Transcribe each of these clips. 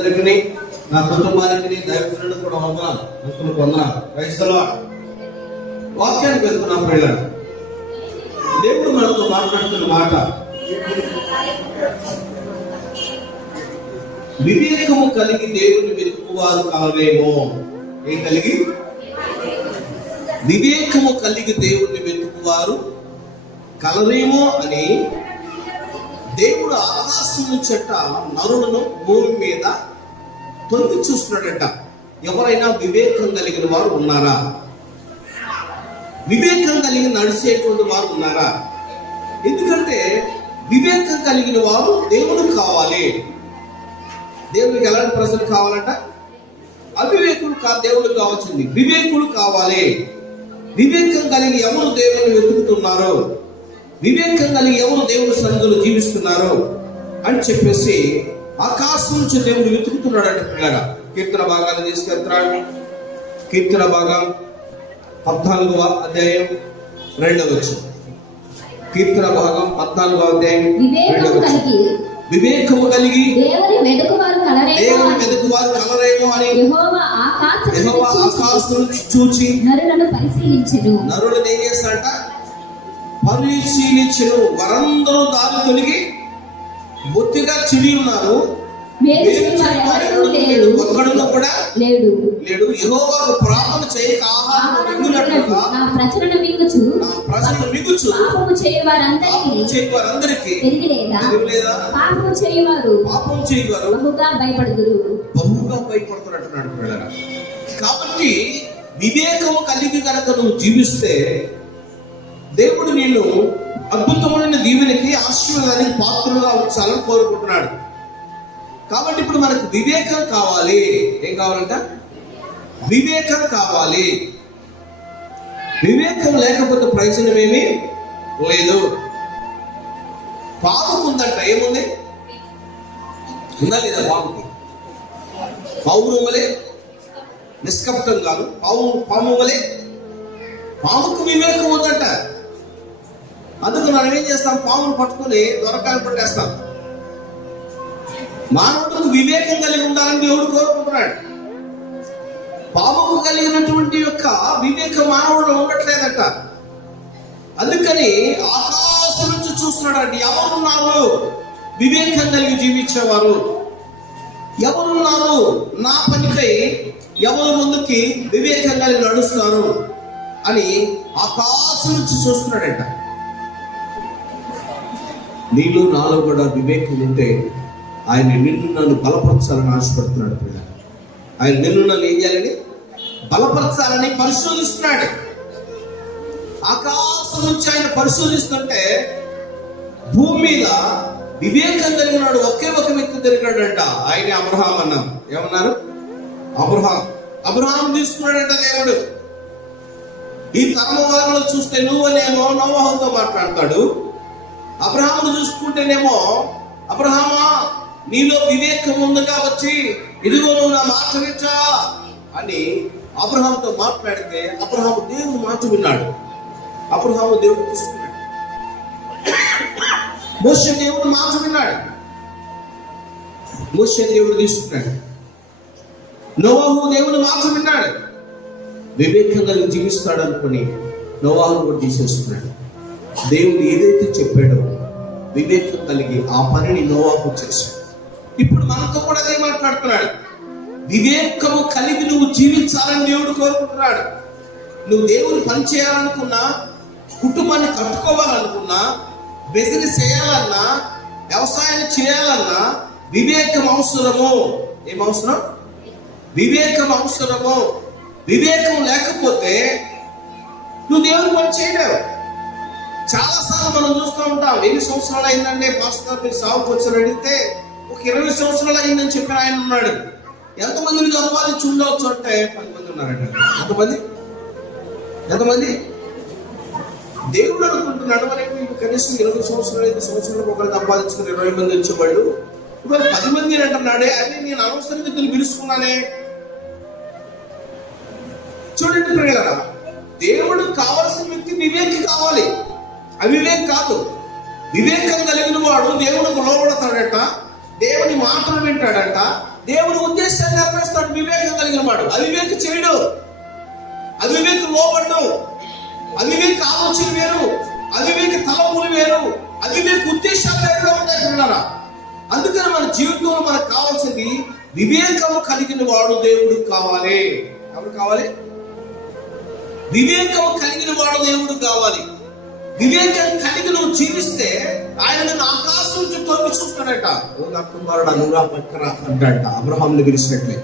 ఇద్దరికి నా కుటుంబానికి దైవజనుడు కూడా వందనాలు, అంకులకు వందనాలు. క్రైస్తవ వాక్యానికి వెళ్తున్నాం పిల్లలు. దేవుడు మనతో మాట్లాడుతున్న మాట, వివేకము కలిగి దేవుని వెతుకువారు కలరేమో. ఏం కలిగి? వివేకము కలిగి దేవుణ్ణి వెతుకువారు కలరేమో అని దేవుడు ఆకాశం నుంచట నరులను భూమి మీద తొంగి చూస్తున్నాడట. ఎవరైనా వివేకం కలిగిన వారు ఉన్నారా? వివేకం కలిగి నడిచేటువంటి వారు ఉన్నారా? ఎందుకంటే వివేకం కలిగిన వారు దేవుడు కావాలి. దేవుడికి ఎలాంటి ప్రజలు కావాలంట? అవివేకులు దేవుడు కావాల్సింది వివేకులు కావాలి. వివేకం కలిగి ఎవరు దేవుని వెతుకుతున్నారో, వివేకం కలిగి ఎవరు దేవుని సన్నిధిలో జీవిస్తున్నారో అని చెప్పేసి ఆకాశం నుంచి దేవుడు వెతుకుతున్నాడంటే పిల్లగా. కీర్తన భాగాన్ని తీసుకెళ్తాడు. కీర్తన భాగం 14వ అధ్యాయం 2వ వచనం. కీర్తన భాగం 14వ అధ్యాయం 2వ వచనం. వివేకము కలిగి దేవుని వెతుకువారు కలరేమో అని యెహోవా ఆకాశం నుంచి చూచి నరులను పరిశీలించెను. నరులను ఏం చేస్తాడట? పరిశీలించెను. వారందరూ దారి తొలగి బొత్తిగా చెడి ఉన్నారు, ఒక్కడును కూడా లేడు. యెహోవాకు ప్రార్థన చేయక ఆహారం నా ప్రజలను మింగుచు పాపము చేయవారందరికీ పాపము చేయవారు బహుగా భయపడుతున్నట్టున్నాడు. కాబట్టి వివేకము కలిగి కనుక నువ్వు జీవిస్తే దేవుడు నిన్ను అద్భుతమైన దీవెనకి, ఆశీర్వాదానికి పాత్రగా ఉంచాలని కోరుకుంటున్నాడు. కాబట్టి ఇప్పుడు మనకు వివేకం కావాలి. ఏం కావాలంట? వివేకం కావాలి. వివేకం లేకపోతే ప్రయోజనం ఏమీ లేదు. పాముకు ఉందంట. ఏముంది? ఉందా లేదా? పాముకి పాము వలే నిష్కపటం కాదు, పాము వలే పాముకు వివేకం ఉందంట. అందుకు మనం ఏం చేస్తాం? పామును పట్టుకుని దొరకాయలు పట్టేస్తాం. మానవుడికి వివేకం కలిగి ఉండాలని దేవుడు కోరుకుంటున్నాడు. పాముకు కలిగినటువంటి యొక్క వివేకం మానవుడు ఉండట్లేదట. అందుకని ఆకాశం నుంచి చూస్తున్నాడు. ఎవరున్నారు వివేకం కలిగి జీవించేవారు? ఎవరున్నారు నా పనికై ఎవరు ముందుకి వివేకం కలిగి నడుస్తారు అని ఆకాశం నుంచి చూస్తున్నాడట. నీలో నాలో కూడా వివేకం ఉంటే ఆయన నిన్ను నన్ను బలపరచాలని ఆశపడుతున్నాడు. పిల్లలు, ఆయన నిన్ను నన్ను ఏం చేయాలని? బలపరచాలని పరిశోధిస్తున్నాడు. ఆకాశం నుంచి ఆయన పరిశోధిస్తుంటే భూమి మీద వివేకం కలిగినాడు ఒకే ఒక వ్యక్తి దొరికాడంట. ఆయన అబ్రహాం అన్నాం. ఏమన్నారు? అబ్రహాం తీసుకున్నాడంట దేవుడు. ఈ తరమ వారిలో చూస్తే నువ్వనేమో నోవాహుతో మాట్లాడతాడు. అబ్రహామును చూసుకుంటేనేమో, అబ్రహామా నీలో వివేకం ఉందిగా వచ్చి ఇదిగో నువ్వు నా మాట విచ్చా అని అబ్రహాముతో మాట్లాడితే అబ్రహాము దేవుడు మాట విన్నాడు. అబ్రహాము దేవుడు తీసుకున్నాడు. మోషే దేవుడు మాట విన్నాడు. మోషే దేవుడు తీసుకున్నాడు. నోవాహు దేవుడు మాట విన్నాడు. వివేకం కలిగి జీవిస్తాడు అనుకుని నోవాహును కూడా తీసేస్తున్నాడు. దేవుడు ఏదైతే చెప్పాడో వివేకం కలిగి ఆ పనిని నోవాహు చేశాడు. ఇప్పుడు మనతో కూడా అదే మాట్లాడుతున్నాడు. వివేకము కలిగి నువ్వు జీవించాలని దేవుడు కోరుకుంటున్నాడు. నువ్వు దేవుని పని చేయాలనుకున్నా, కుటుంబాన్ని కట్టుకోవాలనుకున్నా, బిజినెస్ చేయాలన్నా, వ్యవసాయం చేయాలన్నా వివేకం అవసరము. ఏం అవసరం? వివేకం అవసరము. వివేకం లేకపోతే నువ్వు దేవుని పని చేయలేవు. చాలాసార్లు మనం చూస్తూ ఉంటాం. 1000 సంవత్సరాలు అయిందంటే పాస్టర్ మీరు సాగుకు వచ్చారు అడిగితే ఒక 20 సంవత్సరాలు అయిందని చెప్పిన ఆయన ఉన్నాడు. ఎంతమందిని సంపాదించి ఉండవచ్చు అంటే 10 మంది ఉన్నారంట. ఎంతమంది? దేవుడు అనుకుంటున్నాడు మరి మీకు కనీసం 20 సంవత్సరాలు 5 సంవత్సరాలకు ఒకరు సంపాదించుకుని 20 మంది వచ్చేవాళ్ళు ఇవాళ 10 మంది అంటున్నాడే. అది నేను అనవసరంగా ఇద్దరు పిలుచుకున్నానే. చూడండి ప్రియులారా, దేవుడు కావాల్సిన వ్యక్తి వివేకి కావాలి, అవివేక్ కాదు. వివేకం కలిగిన వాడు దేవుడికి లోబడతాడట. దేవుని మాటలు వింటాడంట, దేవుని ఉద్దేశాన్ని నెరవేరుస్తాడు. వివేకం కలిగిన వాడు. అవివేక చేయడు, అవివేక లోబడ్డు, అవివేక ఆలోచన వేరు, అవివేక తలపులు వేరు, అవివేక ఉద్దేశాలు వేరుగా ఉంటాయి. అందుకని మన జీవితంలో మనకు కావాల్సింది వివేకము కలిగిన వాడు దేవుడు కావాలి. ఎవరు కావాలి? వివేకము కలిగిన వాడు దేవుడు కావాలి. వివేకం కలిగి నువ్వు జీవిస్తే ఆయన నిన్ను ఆకాశం నుంచి తొంగి చూస్తాడట. ఓ నా కుమారుడు అనురా పక్కన అంటాడట. అబ్రహాంను పిలిచినట్లే,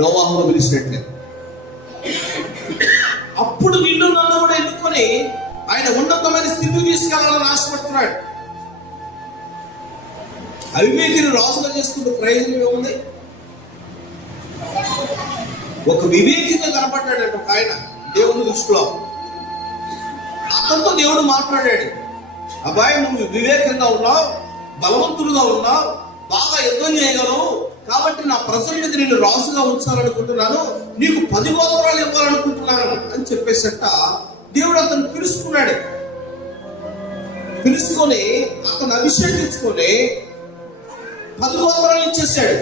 నోవాహును పిలిచినట్లే. అప్పుడు నిన్ను నన్ను కూడా ఎన్నుకొని ఆయన ఉన్నతమైన స్థితికి తీసుకెళ్లాలని ఆశపడుతున్నాడు. అవివేకిని రాజుగా చేసుకుంటే ప్రయోజనం ఏముంది? ఒక వివేకిగా కనపడ్డాడంట ఒక ఆయన దేవుని దృష్టిలో. అతనితో దేవుడు మాట్లాడాడు. అబ్బాయి, నువ్వు వివేకంగా ఉన్నావు, బలవంతుడుగా ఉన్నావు, బాగా యుద్ధం చేయగలవు, కాబట్టి నా ప్రజల మీద నేను రాజుగా ఉంచాలనుకుంటున్నాను, నీకు 10 గోత్రాలు ఇవ్వాలనుకుంటున్నాను అని చెప్పేసట దేవుడు అతను పిలుచుకున్నాడు. పిలుచుకొని అతను అభిషేకించుకొని 10 గోత్రాలు ఇచ్చేసాడు.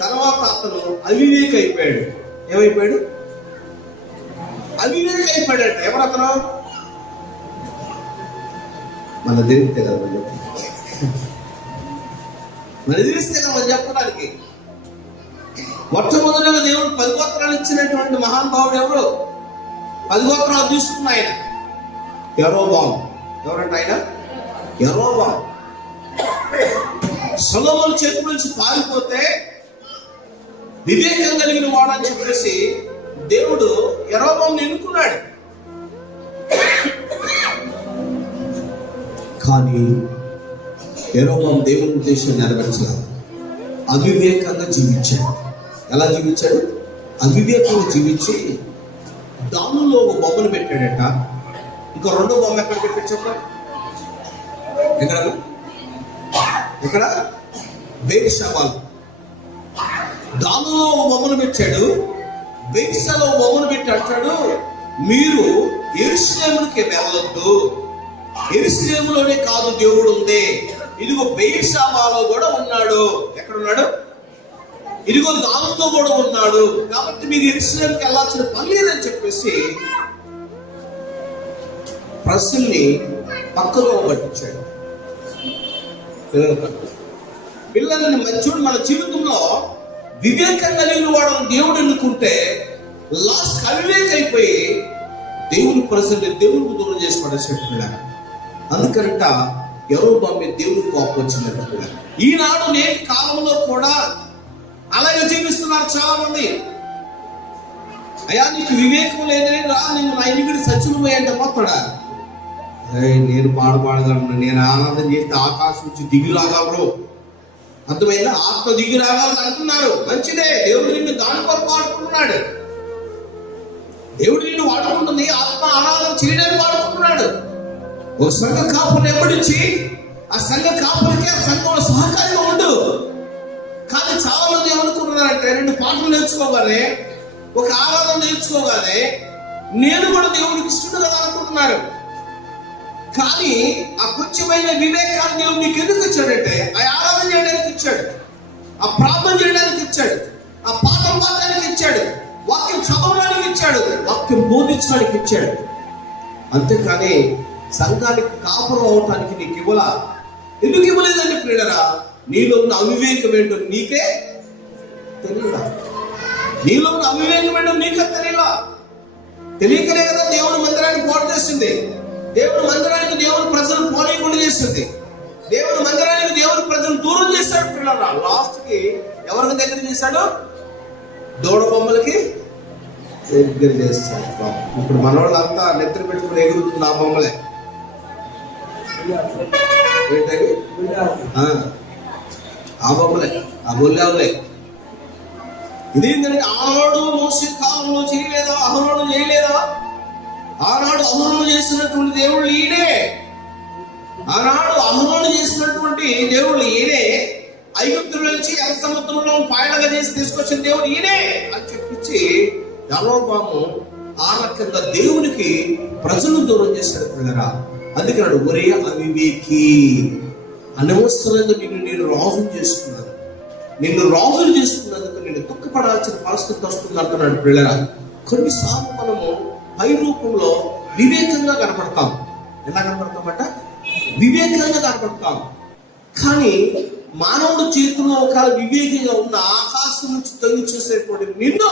తర్వాత అతను అవివేక అయిపోయాడు. ఏమైపోయాడు? అవివేక అయిపోయాడంట. ఎవరు అతను? మన తెలిస్తే కదా మన తెలిస్తే కదా మనం చెప్పడానికి. మొట్టమొదటిగా దేవుడు 10 గోత్రాలు ఇచ్చినటువంటి మహానుభావుడు ఎవరు? 10 గోత్రాలు తీసుకున్న ఆయన యెరోబాము. ఎవరంటే ఆయన? యెరోబాము. సొలొమోను చేతి నుంచి పారిపోతే వివేకం కలిగిన వాడని చెప్పేసి దేవుడు యెరోబామును ఎన్నుకున్నాడు. కానీ యెరోబాము దేవుని ఉద్దేశం నెరవేర్చలేదు. అవివేకంగా జీవించాడు. ఎలా జీవించాడు? అవివేకంగా జీవించి దానిలో ఒక బొమ్మను పెట్టాడట. ఇంకో 2వ బొమ్మ ఎక్కడ పెట్టాడు చెప్పండి? ఇక్కడ బేర్షెబాలో దానిలో ఒక బొమ్మను పెట్టాడు. బేర్షెబాలో బొమ్మను పెట్టి అంటాడు, మీరు యెరూషలేముకి వెళ్ళొద్దు, యెరూషలేములోనే కాదు దేవుడు ఉంది, ఇదిగో బేర్షెబాలో కూడా ఉన్నాడు. ఎక్కడ ఉన్నాడు? ఇదిగో దానితో కూడా ఉన్నాడు, కాబట్టి మీరు యెరూషలేముకి వెళ్ళాల్సిన పని లేదని చెప్పేసి ప్రజల్ని పక్కలో పట్టించాడు. పిల్లల్ని మంచోడు. మన జీవితంలో వివేకం కలిగిన వాడు దేవుడు ఎన్నుకుంటే లాస్ట్ అవివేక అయిపోయి దేవుని ప్రజల్ని దేవునికి దూరం చేసి పడేసేట్టుగా. అందుకనంట యెరోబాము మీద దేవునికి కోపం వచ్చినట్టుగా. ఈనాడు నేటి కాలంలో కూడా అలాగే జీవిస్తున్నారు చాలా మంది. అయ్యా, నీకు వివేకం లేదని రా, నేను నా ఇంటికి సచ్చులు పోయంట మొత్తడా. నేను పాడగలను, నేను ఆరాధన చేస్తే ఆకాశం నుంచి దిగి రాగలరు. అర్థమైందా? ఆత్మ దిగి రాగాలని అంటున్నారు. మంచిదే, దేవుడు నిన్ను దాని కొరకు వాడుకుంటున్నాడు. దేవుడు నిన్ను వాడుకుంటుంది ఆత్మ ఆరాధన చేయడానికి వాడుకుంటున్నాడు. ఒక సంఘ కాపుని ఎప్పటించి ఆ సంఘ కాపులకి ఆ సంఘంలో సహకారిగా ఉండు. కానీ చాలా మంది ఏమనుకుంటున్నారంటే 2 పాటలు నేర్చుకోగానే, ఒక ఆరాధన నేర్చుకోగానే నేను కూడా దేవుడికి ఇష్టం కదా అనుకుంటున్నారు. కానీ ఆ కొంచెమైన వివేకాన్ని దేవుడు నీకు ఎందుకు ఇచ్చాడంటే, ఆ ఆరాధన చేయడానికి ఇచ్చాడు, ఆ ప్రార్థన చేయడానికి ఇచ్చాడు, ఆ పాఠం పాడడానికి ఇచ్చాడు, వాక్యం చదవడానికి ఇచ్చాడు, వాక్యం బోధించడానికి ఇచ్చాడు. అంతేకాని సంఘానికి కాపురం అవటానికి నీకు ఇవ్వలా. ఎందుకు ఇవ్వలేదండి ప్రియులారా? నీలో ఉన్న అవివేకం ఏంటో నీకే తెలియదా? నీలో ఉన్న అవివేకం ఏంటో నీకే తెలియలా. తెలియకనే కదా దేవుని మందిరాన్ని పాడు చేసింది. దేవుని మందిరానికి దేవుని ప్రజలను పోనీయకుండా చేస్తుంది. దేవుని మందిరానికి దేవుని ప్రజలను దూరం చేశాడు పిల్లలు. లాస్ట్ కి ఎవరికి దగ్గర చేశాడు? దూడ బొమ్మలకి దగ్గర చేస్తాడు. ఇప్పుడు మన వాళ్ళంతా నెత్తిన పెట్టుకుని ఎగురుతుంది ఆ బొమ్మలే. ఏంటది? ఆ బొమ్మలే, ఆ బొల్లెవలే. ఇదేంటంటే ఆనాడు మోసే కాలంలో చేయలేదా? అహరోను చేయలేదా? ఆనాడు అహరోను చేసినటువంటి దేవుళ్ళు ఈయనే. ఆనాడు అహరోను చేసినటువంటి దేవుళ్ళు ఈయనే. ఐగుప్తుల నుంచి ఎర్ర సముద్రంలో పాయలుగా చేసి తీసుకొచ్చిన దేవుడు ఈయనే అని చెప్పించి యెరోబాము ఆ రకంగా దేవునికి ప్రజలను దూరం చేశాడు పిల్లరా. అందుకన్నాడు ఒరే అవివేకి, అనవసరంగా నేను రాజును చేసుకున్నాను, నిన్ను రాజులు చేసుకున్నందుకు నేను దుఃఖపడాల్సిన పరిస్థితి వస్తుంది అంటున్నాడు పిల్లరా. కొన్నిసార్లు మనము పై రూపంలో వివేకంగా కనపడతాం. ఎలా కనపడతామట? వివేకంగా కనపడతాం. కానీ మానవుడు జీవితంలో ఒక వివేకంగా ఉన్న ఆకాశం నుంచి తొంగి చూసేటువంటి నిన్ను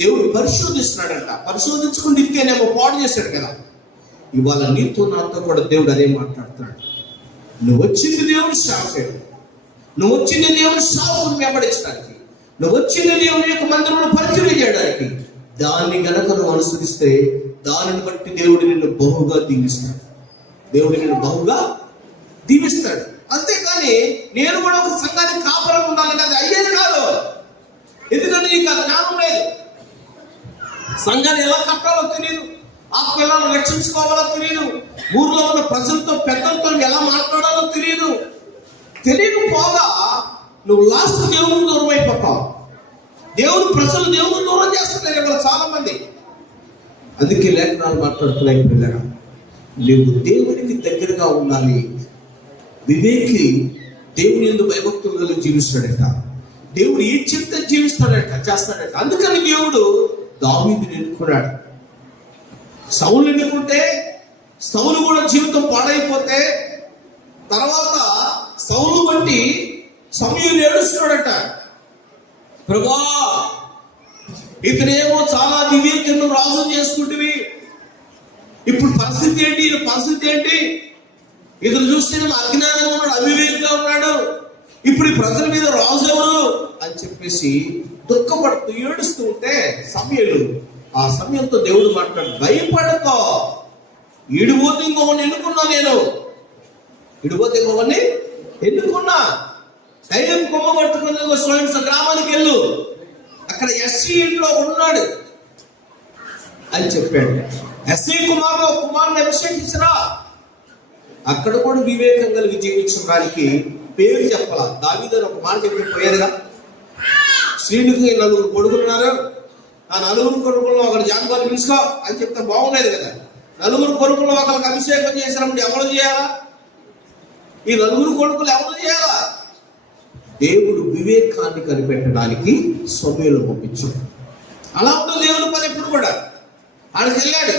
దేవుడు పరిశోధిస్తున్నాడంట. పరిశోధించుకుని ఇస్తేనేమో పాడు చేశాడు కదా. ఇవాళ నీతో నాతో కూడా దేవుడు అదే మాట్లాడుతున్నాడు. నువ్వు వచ్చింది దేవుడు సేవ చేయడం, నువ్వు వచ్చింది దేవుడు సాగుని వెంబడించడానికి, నువ్వు వచ్చింది దేవుని యొక్క మందిరంలో పరిచయం చేయడానికి. దాన్ని గనక నువ్వు అనుసరిస్తే దానిని బట్టి దేవుడు నిన్ను బహుగా దీవిస్తాడు. దేవుడు నిన్ను బహుగా దీవిస్తాడు. అంతేకాని నేను కూడా ఒక సంఘానికి కాపురం ఉండాలని అది అయ్యేది కాదు. ఎందుకంటే నీకు ఆ జ్ఞానం లేదు. సంఘాన్ని ఎలా కట్టాలో తెలియదు, ఆ పిల్లలను రక్షించుకోవాలో తెలియదు, ఊర్లో ఉన్న ప్రజలతో పెద్దలతో ఎలా మాట్లాడాలో తెలియదు. తెలియకపోగా నువ్వు లాస్ట్ దేవుని దూరం అయిపోతావు. దేవుని ప్రజలు దేవుని దూరం చేస్తున్నారు ఇక్కడ చాలా మంది. అందుకే లేఖనాలు మాట్లాడుతున్నాయి పిల్లరా, నువ్వు దేవునికి దగ్గరగా ఉండాలి. వివేకి దేవుని యందు భయభక్తులు కలిగి జీవిస్తాడట. దేవుడు ఏం చెప్తే జీవిస్తాడట, చేస్తాడట. అందుకని దేవుడు దావీదుని ఎన్నుకున్నాడు. సౌలు ఎన్నుకుంటే సౌలు కూడా జీవితం పాడైపోతే తర్వాత సౌలు బట్టి సమూయేలు ఏడుస్తున్నాడట. ప్రభువా, ఇతనేమో చాలా వివేకంగా రాజు చేసుకుంటువి, ఇప్పుడు పరిస్థితి ఏంటి, పరిస్థితి ఏంటి? ఇతను చూస్తే అజ్ఞానంగా ఉన్నాడు, అవివేకంగా ఉన్నాడు, ఇప్పుడు ఈ ప్రజల మీద రాజు ఎవరు అని చెప్పేసి దుఃఖపడుతూ ఏడుస్తూ ఉంటే సమూయేలు ఆ సమయంతో దేవుడు మాట్లాడు, భయపడకో, ఈడిపోతే ఇంకొకరిని ఎన్నుకున్నా, నేను ఈడిపోతే ఇంకొకరిని ఎన్నుకున్నా, ధైర్యం కొమ్మ పట్టుకుని స్వయం గ్రామానికి వెళ్ళు, అక్కడ ఎస్సీ ఇంట్లో ఉన్నాడు అని చెప్పాడు. ఎస్సీ కుమారుని అభిషేకించరా. అక్కడ కూడా వివేకం కలిగి జీవించడానికి పేరు చెప్పాల. దావీదు ఒక మాట చెప్పి పోయేదిగా, శ్రీనికి 4 కొడుకులున్నారు, ఆ 4 కొడుకుల్లో ఒకరు జాంబాలు పిలుచుకో అని చెప్తే బాగుండేది కదా. 4 కొడుకుల్లో ఒకరికి అభిషేకం చేసినప్పుడు ఎవరు చేయాలా? ఈ 4 కొడుకులు ఎవరు చేయాలా? దేవుడు వివేకాన్ని కనిపెట్టడానికి సమూయేలు పంపించాడు. అలా ఉంటుంది దేవుని పని ఎప్పుడు కూడా. ఆయనకి వెళ్ళాడు,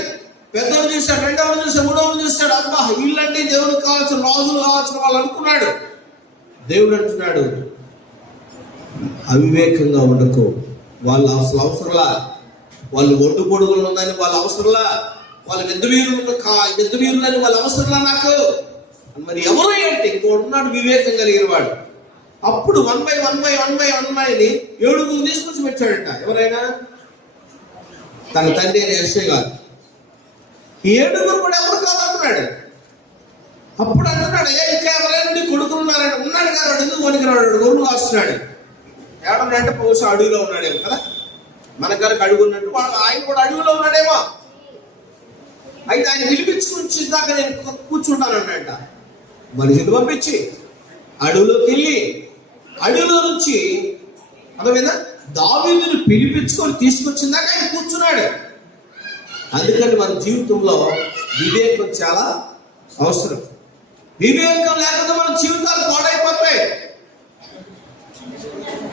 పెద్దవాడు చూశాడు, రెండవడు చూశాడు, మూడవడు చూశాడు. అబ్బా, వీళ్ళంటే దేవునికి కావాల్సిన రాజులు కావాల్సిన వాళ్ళు అనుకున్నాడు. దేవుడు అంటున్నాడు, అవివేకంగా ఉండకు. వాళ్ళు అసలు అవసరంలా, వాళ్ళు ఒడ్డు పొడుగులు ఉందని వాళ్ళ అవసరంలా, వాళ్ళ పెద్ద వీరులని వాళ్ళ అవసరంలా నాకు. మరి ఎవరు ఏంటి? ఇంకోడు ఉన్నాడు వివేకం కలిగిన వాడు. అప్పుడు 1 by 1 7 తీసుకొచ్చి పెట్టాడంట. ఎవరైనా తన తండ్రి అని యెషయా గారు. ఈ 7 కూడా ఎవరు కాదంటున్నాడు. అప్పుడు అంటున్నాడు, ఇంకా ఎవరైనా కొడుకులు ఉన్నారంటే ఉన్నాడు కదా, ఎందుకు వణికిరాడు, గొర్రెలు కాస్తున్నాడు. ఏడన్నాడంటే బహుశా అడవిలో ఉన్నాడేమో కదా, మన గారికి అడుగున్నట్టు ఆయన కూడా అడవిలో ఉన్నాడేమో. అయితే ఆయన పిలిపించుకుని దాకా నేను కూర్చుంటాను అన్నాడంట. మనిషిని పంపించి అడవిలోకి వెళ్ళి అడవిలో నుంచి అర్థమైందా, దావీదుని పిలిపించుకొని తీసుకొచ్చిన దాకా ఆయన కూర్చున్నాడు. అందుకని మన జీవితంలో వివేకం చాలా అవసరం. వివేకం లేకపోతే మన జీవితాలు పాడైపోతాయి.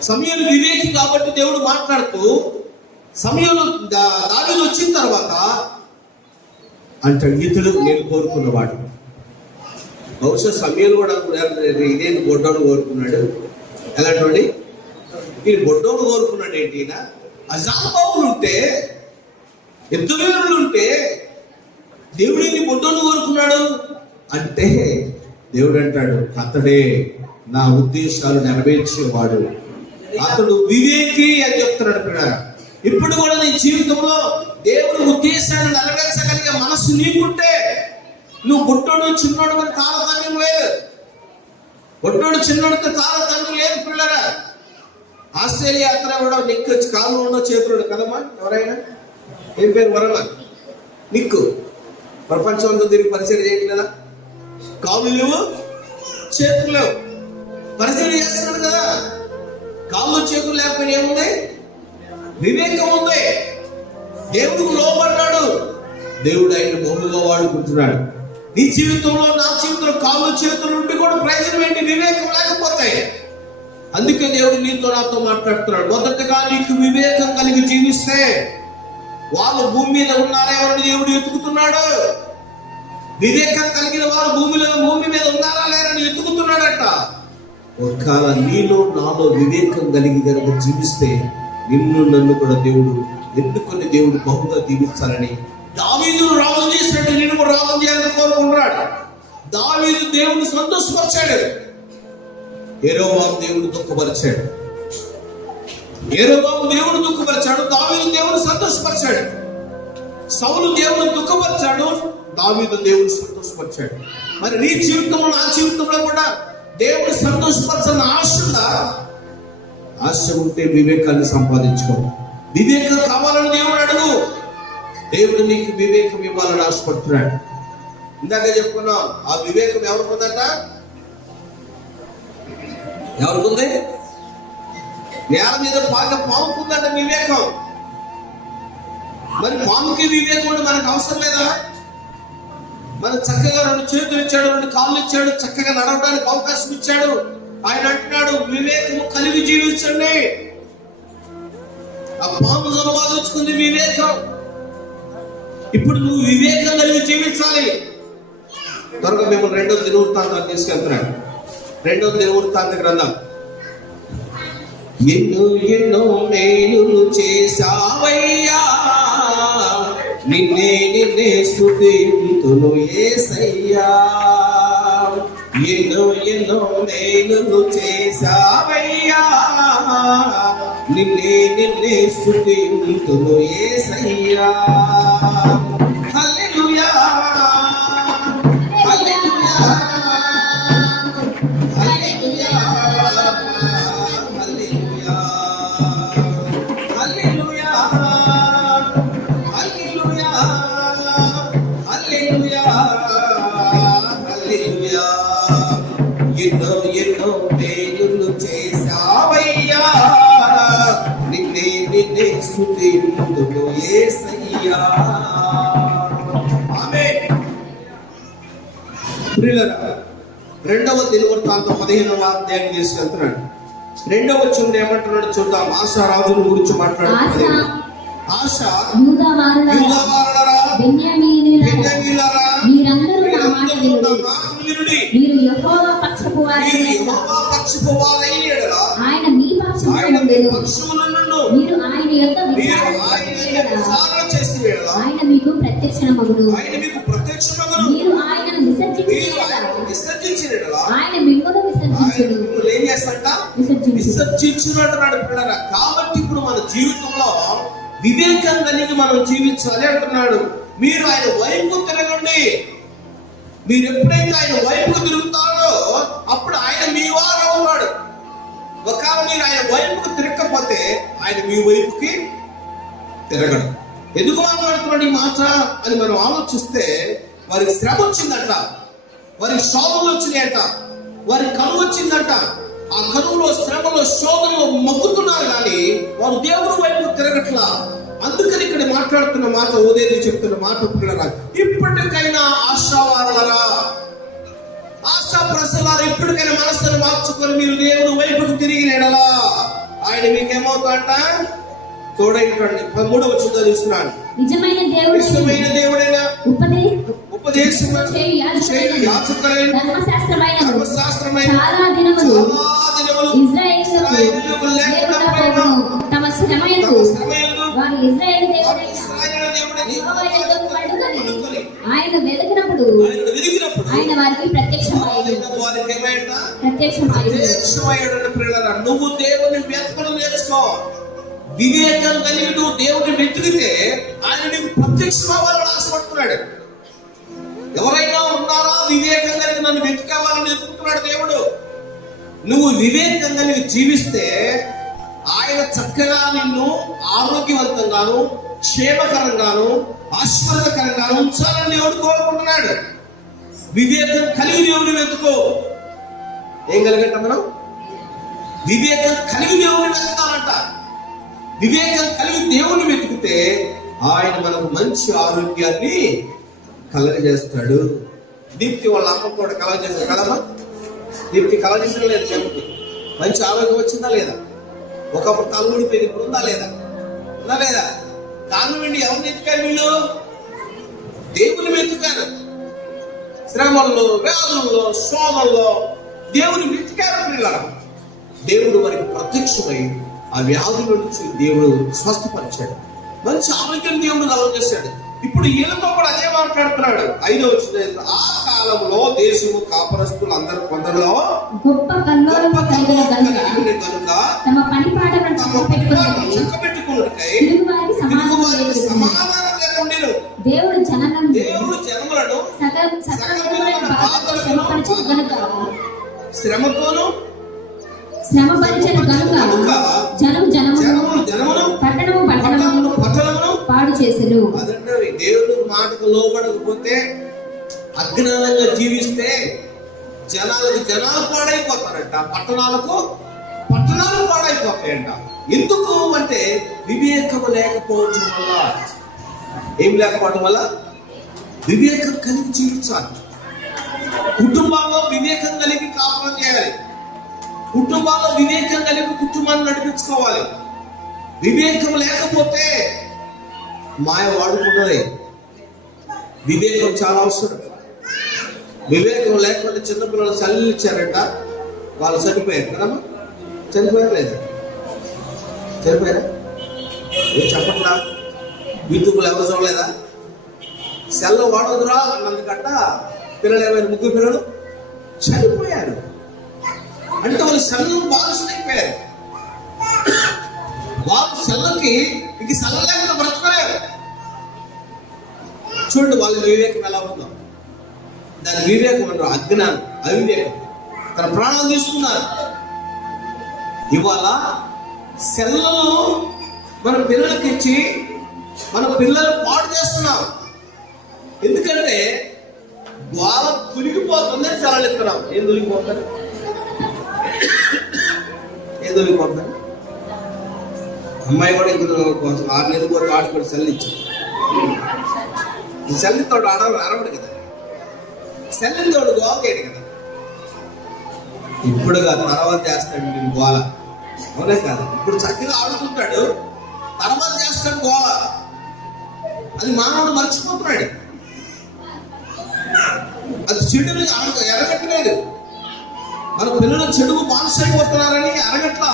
సమూయేలు వివేకి కాబట్టి దేవుడు మాట్లాడుతూ సమూయేలు దావీదు వచ్చిన తర్వాత అంటాడు, ఇతడు నేను కోరుకున్నవాడు. బహుశా సమూయేలు కూడా ఇదేంటి బొడ్డోను కోరుకున్నాడు. ఎలాంటి ఈ బొడ్డోను కోరుకున్నాడు ఏంటి? ఈయన అజాంబావులు ఉంటే, యుద్ధవీరులు ఉంటే దేవుడు ఏంటి బొడ్డోను కోరుకున్నాడు అంటే, దేవుడు అంటాడు, అతడే నా ఉద్దేశాలు నెరవేర్చేవాడు, అతడు వివేకి అని చెప్తున్నాడు పిల్లరా. ఇప్పుడు కూడా నీ జీవితంలో దేవుడి ఉద్దేశాన్ని నెరవేర్చగలిగే మనస్సు నీకుంటే, నువ్వు బొట్టోడు చిన్నోడు అని తారతమ్యం లేదు. బొట్టోడు చిన్నోడితో తారతమ్యం లేదు పిల్లరా. ఆస్ట్రేలియా యాత్ర కూడా నిక్కు కాళ్ళు ఉన్న చేతుడు కదమ్మా. ఎవరైనా ఏం పేరు? వరమ నిక్కు. ప్రపంచం అంతా తిరిగి పరిచయం చేయట్లేదా? కాళ్ళు లేవు, చేతులు లేవు, పరిచయం చేస్తున్నాడు కదా. కాళ్ళు చేతులు లేకపోయినా ఏముంది? వివేకం ఉంది. దేవుడికి లోపడ్డాడు, దేవుడు ఆయన బహుగా వాడుకుంటున్నాడు. నీ జీవితంలో, నా జీవితంలో కాళ్ళు చేతులు ఉండి కూడా ప్రయోజనం ఏంటి? వివేకం లేకపోతే. అందుకే దేవుడు నీతో నాతో మాట్లాడుతున్నాడు. మొదటగా నీకు వివేకం కలిగి జీవిస్తే వాళ్ళు భూమి మీద ఉన్నారేమని దేవుడు వెతుకుతున్నాడు. వివేకం కలిగిన వారు భూమి మీద ఉన్నారా లేరని వెతుకుతున్నాడట. ఒకవేళ నీలో నాలో వివేకం కలిగి కనుక జీవిస్తే నిన్ను నన్ను కూడా దేవుడు ఎన్నుకొని దేవుడు బహుగా దీవించాలని, దావీదును రాజు చేసినట్టు నిన్ను కూడా రాజు చేయాలని కోరుకుంటున్నాడు. దావీదు దేవుడిని సంతోషపరిచాడు, యెరోబాము దేవుడు దుఃఖపరిచాడు. యెరోబాము దేవుడు దుఃఖపరిచాడు, దావీదు దేవుడు సంతోషపరిచాడు. సౌలు దేవుడు దుఃఖపరిచాడు, దావీదు దేవుడు సంతోషపరిచాడు. మరి నీ జీవితంలో, నా జీవితంలో కూడా దేవుడు సంతోషపరచాలని ఆశ ఉందా? ఆశ ఉంటే వివేకాన్ని సంపాదించుకో. వివేకం కావాలని దేవుడు అడుగు. దేవుడు నీకు వివేకం ఇవ్వాలని ఆశపడుతున్నాడు. ఇందాక చెప్పుకున్నాం, ఆ వివేకం ఎవరికి ఉందట? ఎవరికి ఉంది? నేల మీద పాముకు ఉందట వివేకం. మరి పాముకి వివేకం ఉంటే మనకు అవసరం లేదా? మన చక్కగా 2 చేతులు ఇచ్చాడు, 2 కాళ్ళు ఇచ్చాడు, చక్కగా నడవడానికి అవకాశం ఇచ్చాడు. ఆయన అంటున్నాడు, వివేకము కలిగి జీవించండి. ఆ పాము సంపాదించుకుంది వివేకం. ఇప్పుడు నువ్వు వివేకం కలిగి జీవించాలి. త్వరగా మేము 2వ దినవృత్తాంతాలు తీసుకెళ్తున్నాడు. 2వ దినవృత్తాంత గ్రంథం. ఎన్నో ఎన్నో మేలులు చేశావయ్యా, నిన్నే స్తుతింతును యేసయ్యా. ఎన్నో ఎన్నో మేలులు చేశావయ్యా, నిన్నే స్తుతింతును యేసయ్యా. హల్లెలూయా, హల్లెలూయా, హల్లెలూయా, హల్లెలూయా, హల్లెలూయా, హల్లెలూయా, హల్లెలూయా, హల్లెలూయా. ఎన్నో ఎన్నో మేలులు చేశావయ్యా, నిన్నే స్తుతింతును యేసయ్యా. ఆమేన్. ప్రియులారా, 2వ దినవృత్తాంతం 15వ అధ్యాయం తీసుకెళ్తున్నాడు. 2వ వచనం ఏమంటున్నాడు చూద్దాం. ఆశా రాజును గురించి మాట్లాడుతున్నాడు. ఆశ యూదావారలారా, బెన్యామీనులారా, మీరందరూ నా మాట వినుడి. మీరు యెహోవా పక్షపు వారై ఎడల ఆయన మీ పక్షమునందు, మీరు ఆయన యొద్ద విచారణ చేసి ఎడల ఆయన మీకు ప్రత్యక్షమగును. మీరు ఆయనను విసర్జించిన ఎడల ఆయన మిమ్మును విసర్జించును. ఏం చేస్తాడ? విసర్జించునంటున్నాడు పిల్లరా. కాబట్టి ఇప్పుడు మన జీవితంలో వివేకం కలిగి మనం జీవించాలి అంటున్నాడు. మీరు ఆయన వైపు తిరగండి. మీరు ఎప్పుడైతే ఆయన వైపుకు తిరుగుతారో అప్పుడు ఆయన మీ వారు అవుతాడు. ఒకవేళ మీరు ఆయన వైపుకు తిరగకపోతే ఆయన మీ వైపుకి తిరగడు. ఎందుకు మాట్లాడుతున్నాడు ఈ మాట అని మనం ఆలోచిస్తే, వారికి శ్రమ వచ్చిందంట, వారికి శోధనలు వచ్చినాయంట, వారికి కరువు వచ్చిందంట. ఆ కరువులో, శ్రమలో, శోధనలో మొక్కుతున్నారు కానీ వారు దేవుని వైపు తిరగట్లా. అందుకని ఇక్కడ మాట్లాడుతున్న మాట, ఉదయం చెప్తున్న మాట పిల్లరా, ఇప్పటికైనా ఆశావారులరా, ఆశా ప్రసలారా, ఇప్పటికైనా మనసును మార్చుకొని మీరు దేవుని వైపుకు తిరిగినలా ఆయన మీకేమవుతాట? తోడైనటువంటి 13వ వచనం చదువుతున్నాను. నిజమైన దేవుడైన ఉపదేశం యాజకులైన ధర్మశాస్త్రమైన చాలా దినములు ఇశ్రాయేలుకు లేకుండా తమ శ్రమయందు వారు ఇశ్రాయేలు దేవుడైన ఆయన వెలిగినప్పుడు ఆయన వారికి ప్రత్యక్షమయ్యాడు. నువ్వు దేవుని వెతకడం నేర్చుకో. వివేకం కలిగి నువ్వు దేవుడిని వెతికితే ఆయన నీకు ప్రత్యక్షం అవ్వాలని ఆశపడుతున్నాడు. ఎవరైనా ఉన్నారా వివేకం కలిగి నన్ను వెతికావాలని వెతుకుతున్నాడు దేవుడు. నువ్వు వివేకం కలిగి జీవిస్తే ఆయన చక్కగా నిన్ను ఆరోగ్యవంతంగాను, క్షేమకరంగాను, ఆశీర్వాదకరంగాను ఉంచాలని దేవుడు కోరుకుంటున్నాడు. వివేకం కలిగి దేవుని వెతుకో. ఏం కలిగంట మనం? వివేకం కలిగి దేవుని వెతుకుతామంట. వివేకం కలిగి దేవుని వెతికితే ఆయన మనకు మంచి ఆరోగ్యాన్ని కలగజేస్తాడు. దీప్తి వాళ్ళ అమ్మ కూడా కలవ చేశారు కదమ్మా. దీప్తి కలవ చేసిన లేదు, చెప్పుకి మంచి ఆరోగ్యం వచ్చిందా లేదా? ఒకప్పుడు తల ఊడిపోయింది, ఇప్పుడు ఉందా లేదా? ఉందా లేదా? కారణం ఏంటి? ఎవరిని ఎత్తుకారు వీళ్ళు? దేవుని వెతుకారు. శ్రమల్లో, వేదనల్లో, శోధనలో దేవుని వెతికారు పిల్లలు. దేవుడు వారికి ప్రత్యక్షమై ఆ వ్యాధుల నుంచి దేవుడు స్వస్థపరిచాడు. మంచి ఆరోగ్యం దేవుడు కలుగజేశాడు. ఇప్పుడు వీళ్ళతో కూడా అదే మాట్లాడుతున్నాడు. 5వ వచనం, ఆ కాలంలో దేశము కాపరస్తులు అందరూ కొందరిలో గొప్ప కల్లోలము కలిగిన గనుక తమ పని పాటలను చక్కబెట్టుకున్నట్టుకై తిరుగువారికి సమాధానం సమాధానం లేకుండా దేవుడు జనములను సకలమైన బాధలు శ్రమపరచను గనుక శ్రమతోను శ్రమపరిచను గనుక జనమును పట్టణమును పాడు చేసెను. అదంటే దేవుడు మాటకు లోబడకపోతే, అజ్ఞానంగా జీవిస్తే జనాలు పాడైపోతారంట, పట్టణాలు పాడైపోతాయంట. ఎందుకు అంటే వివేకం లేకపోవడం వల్ల. ఏం లేకపోవడం వల్ల? వివేకం కలిగి జీవించాలి. కుటుంబాల్లో వివేకం కలిగి కాపురం చేయాలి. కుటుంబాల్లో వివేకం కలిగి కుటుంబాన్ని నడిపించుకోవాలి. వివేకం లేకపోతే మాయ వాడుకుంటుంది. వివేకం చాలా అవసరం. వివేకం లేకపోతే చిన్నపిల్లలు చల్లి ఇచ్చారంట, వాళ్ళు చనిపోయారు కదమ్మా. చనిపోయారు లేదా? చనిపోయారా? ఏం చెప్పట్లా? యూట్యూబ్లో ఎవరు చూడలేదా? సెల్ వాడదురా అన్నందుకంట పిల్లలు ఏమైనా 3 పిల్లలు చనిపోయారు. అంటే వాళ్ళు సెల్లు బానిసైపోయారు. వాళ్ళు సెల్లకి ఇంక సెల్ల లేకుండా బ్రతకలేరు. చూడండి వాళ్ళ వివేకం ఎలా ఉందో. దాని వివేకం అంటారు అజ్ఞానం, అవివేకం. తన ప్రాణాలు తీసుకున్నారు. ఇవాళ సెల్లను మన పిల్లలకి ఇచ్చి మన పిల్లలు పాడు చేస్తున్నాం. ఎందుకంటే వాళ్ళ తొలిగిపోతుందని సెలవులు ఇస్తున్నాం. ఏం తొలిగిపోతారు? అమ్మాయి కూడా ఇంకొక 6 నెలలు కూడా ఆడుకొని సెల్ ఇచ్చాం. ఈ సెల్లితో అరవడు కదా, సెల్లితో గోకేడు కదా. ఇప్పుడు తర్వాత చేస్తాడు నేను గోల, అవునే కాదు? ఇప్పుడు చక్కగా ఆడుతుంటాడు, తర్వాత చేస్తాడు గోల. అది మానవుడు మర్చిపోతున్నాడు. అది చెడుని ఎరగట్లేదు. మన పిల్లలు చెడుకు బానిసైపోతున్నారని అరగట్లా.